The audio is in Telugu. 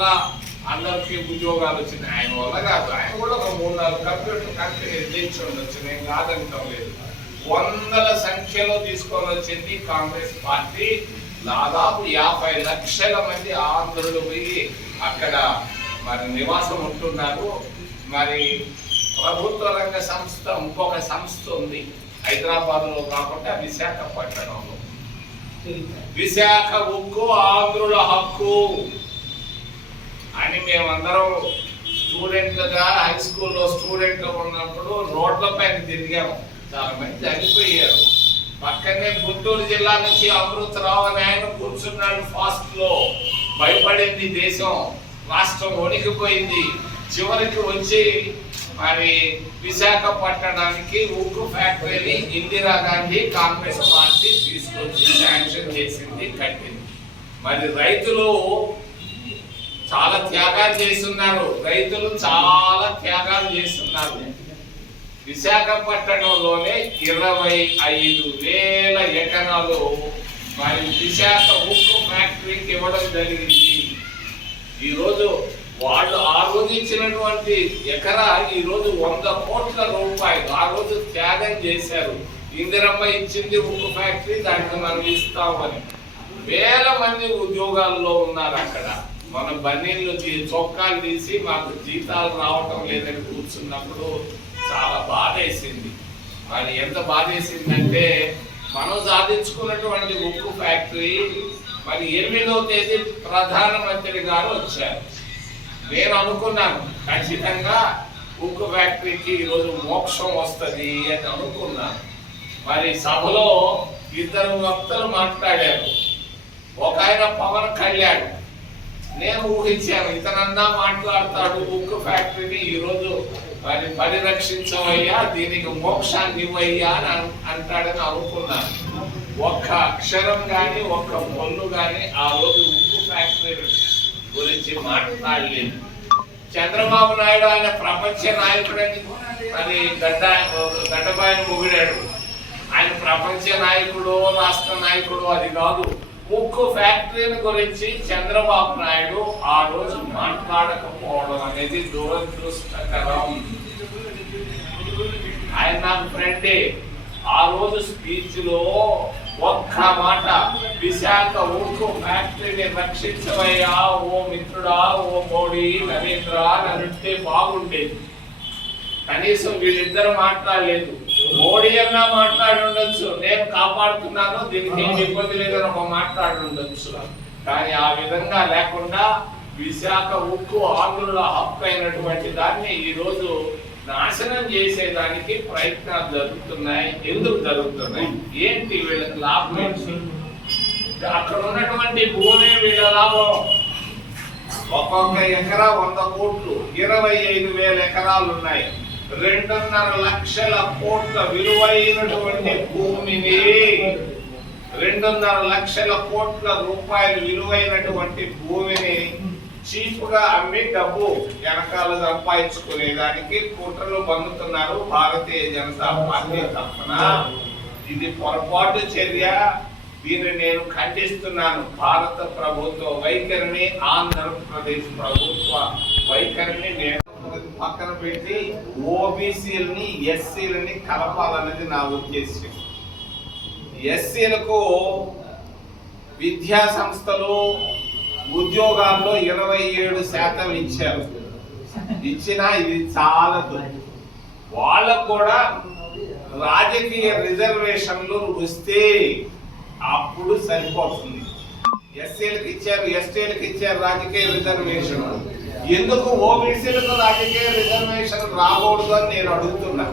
వల్ల అందరికీ ఉద్యోగాలు వచ్చినాయి. ఆయన వల్ల కాదు. ఆయన కూడా ఒక మూడు నాలుగు కంప్యూటర్ కంపెనీ తెచ్చి ఉండొచ్చు నేను కాదంటాం లేదు. వందల సంఖ్యలో తీసుకొని వచ్చింది కాంగ్రెస్ పార్టీ. దాదాపు యాభై లక్షల మంది ఆంధ్రులు పోయి అక్కడ మరి నివాసం ఉంటున్నారు. మరి ప్రభుత్వ రంగ సంస్థ ఇంకొక సంస్థ ఉంది. హైదరాబాద్లో కాకుండా విశాఖపట్నంలో. విశాఖ ఉక్కు ఆంధ్రుల హక్కు. అని మేమందరం స్టూడెంట్లుగా హై స్కూల్లో స్టూడెంట్ ఉన్నప్పుడు రోడ్ల పైన తిరిగాము. చాలా మంది చనిపోయారు. పక్కనే గుంటూరు జిల్లా నుంచి అమృతరావు అని ఆయన కూర్చున్నాడు ఫాస్ట్లో. భయపడింది దేశం. రాష్ట్రం వణికిపోయింది. చివరికి వచ్చి మరి విశాఖపట్నానికి ఉక్కు ఫ్యాక్టరీని ఇందిరాగాంధీ కాంగ్రెస్ పార్టీ తీసుకొచ్చి శాంక్షన్ చేసింది కట్టింది. మరి రైతులు చాలా త్యాగాలు చేస్తున్నారు. రైతులు చాలా త్యాగాలు చేస్తున్నారు. విశాఖపట్నంలోనే ఇరవై ఐదు వేల ఎకరాలు మరి విశాఖ ఉక్కు ఫ్యాక్టరీకి ఇవ్వడం జరిగింది. ఈరోజు వాళ్ళు ఆ రోజు ఇచ్చినటువంటి ఎకరా ఈరోజు వంద కోట్ల రూపాయలు ఆ రోజు త్యాగం చేశారు. ఇందిరమ్మ ఇచ్చింది ఉక్కు ఫ్యాక్టరీ దానికి మనం ఇస్తామని. వేల మంది ఉద్యోగాల్లో ఉన్నారు అక్కడ. మన బన్నీళ్ళు తీ- చొక్కాలు తీసి మాకు జీతాలు రావటం లేదని కూర్చున్నప్పుడు చాలా బాధేసింది. మరి ఎంత బాధేసిందంటే మనం సాధించుకున్నటువంటి ఉక్కు ఫ్యాక్టరీ మరి ఎనిమిదో తేదీ ప్రధానమంత్రి గారు వచ్చారు. నేను అనుకున్నాను ఖచ్చితంగా ఉక్కు ఫ్యాక్టరీకి ఈరోజు మోక్షం వస్తుంది అని అనుకున్నాను. మరి సభలో ఇద్దరు వక్తలు మాట్లాడారు. ఒక ఆయన పవన్ కళ్యాణ్ నేను ఊహించాను ఇతనన్నా మాట్లాడతాడు ఉక్కు ఫ్యాక్టరీని ఈరోజు మరి పరిరక్షించవయ్యా దీనికి మోక్షాన్ని ఇవ్వయ్యా అని అంటాడని అనుకున్నాను. ఒక్క అక్షరం కానీ ఒక్క మొల్లు కానీ ఆ రోజు ఉక్కు ఫ్యాక్టరీ గురించి మాట్లాడలేదు. చంద్రబాబు నాయుడు ఆయన ప్రపంచ నాయకుడని మరి గడ్డ గడ్డబాయిని ముగిడాడు. ఆయన ప్రపంచ నాయకుడు రాష్ట్ర నాయకుడు అది కాదు. ఉక్కు ఫ్యాక్టరీని గురించి చంద్రబాబు నాయుడు ఆ రోజు మాట్లాడకపోవడం అనేది దురదృష్టకరం ఆయన నాకు ఫ్రెండే. ఆ రోజు స్పీచ్లో ఒక్క మాట విశాఖ ఉక్కు ఫ్యాక్టరీని రక్షించవయ్యా ఓ మిత్రుడా ఓ మోడీ నరేంద్ర అని అంటే బాగుండేది. కనీసం వీళ్ళిద్దరు మాట్లాడలేదు. మోడీ అన్నా మాట్లాడి ఉండొచ్చు. నేను కాపాడుతున్నాను. దీనికి ఏం ఇబ్బంది లేదని ఒక మాట్లాడి ఉండొచ్చు. కానీ ఆ విధంగా లేకుండా విశాఖ ఉక్కు ఆంధ్రుల హక్కు అయినటువంటి దాన్ని ఈ రోజు నాశనం చేసేదానికి ప్రయత్నాలు జరుగుతున్నాయి. ఎందుకు జరుగుతున్నాయి? ఏంటి వీళ్ళకి లాభం? అక్కడ ఉన్నటువంటి భూమి వీళ్ళ లాభం. ఒక్కొక్క ఎకరా వంద కోట్లు. ఇరవై ఐదు వేల ఎకరాలు ఉన్నాయి. రెండున్నర లక్షల కోట్ల విలువైనటువంటి భూమిని రెండున్నర లక్షల కోట్ల రూపాయలు విలువైనటువంటి భూమిని చీప్గా అమ్మి డబ్బు వెనకాల సంపాదించుకునేదానికి కుట్రలు పొందుతున్నారు భారతీయ జనతా పార్టీ తప్పన ఇది పొరపాటు చర్య. దీన్ని నేను ఖండిస్తున్నాను. భారత ప్రభుత్వ వైఖరిని ఆంధ్రప్రదేశ్ ప్రభుత్వ పెట్టి ఓబీసీలని ఎస్సీలని కలపాలన్నది నా ఉద్దేశ్యం. ఎస్సీలకు విద్యా సంస్థలు ఉద్యోగాల్లో ఇరవై ఏడు శాతం ఇచ్చారు. ఇచ్చినా ఇది చాలదు వాళ్ళకు కూడా రాజకీయ రిజర్వేషన్లు వస్తే అప్పుడు సరిపోతుంది. ఎస్సీలకు ఇచ్చారు ఎస్టీలకు ఇచ్చారు రాజకీయ రిజర్వేషన్ ఎందుకు ఓబీసీలకు రాజకీయ రిజర్వేషన్ రాకూడదు అని నేను అడుగుతున్నా.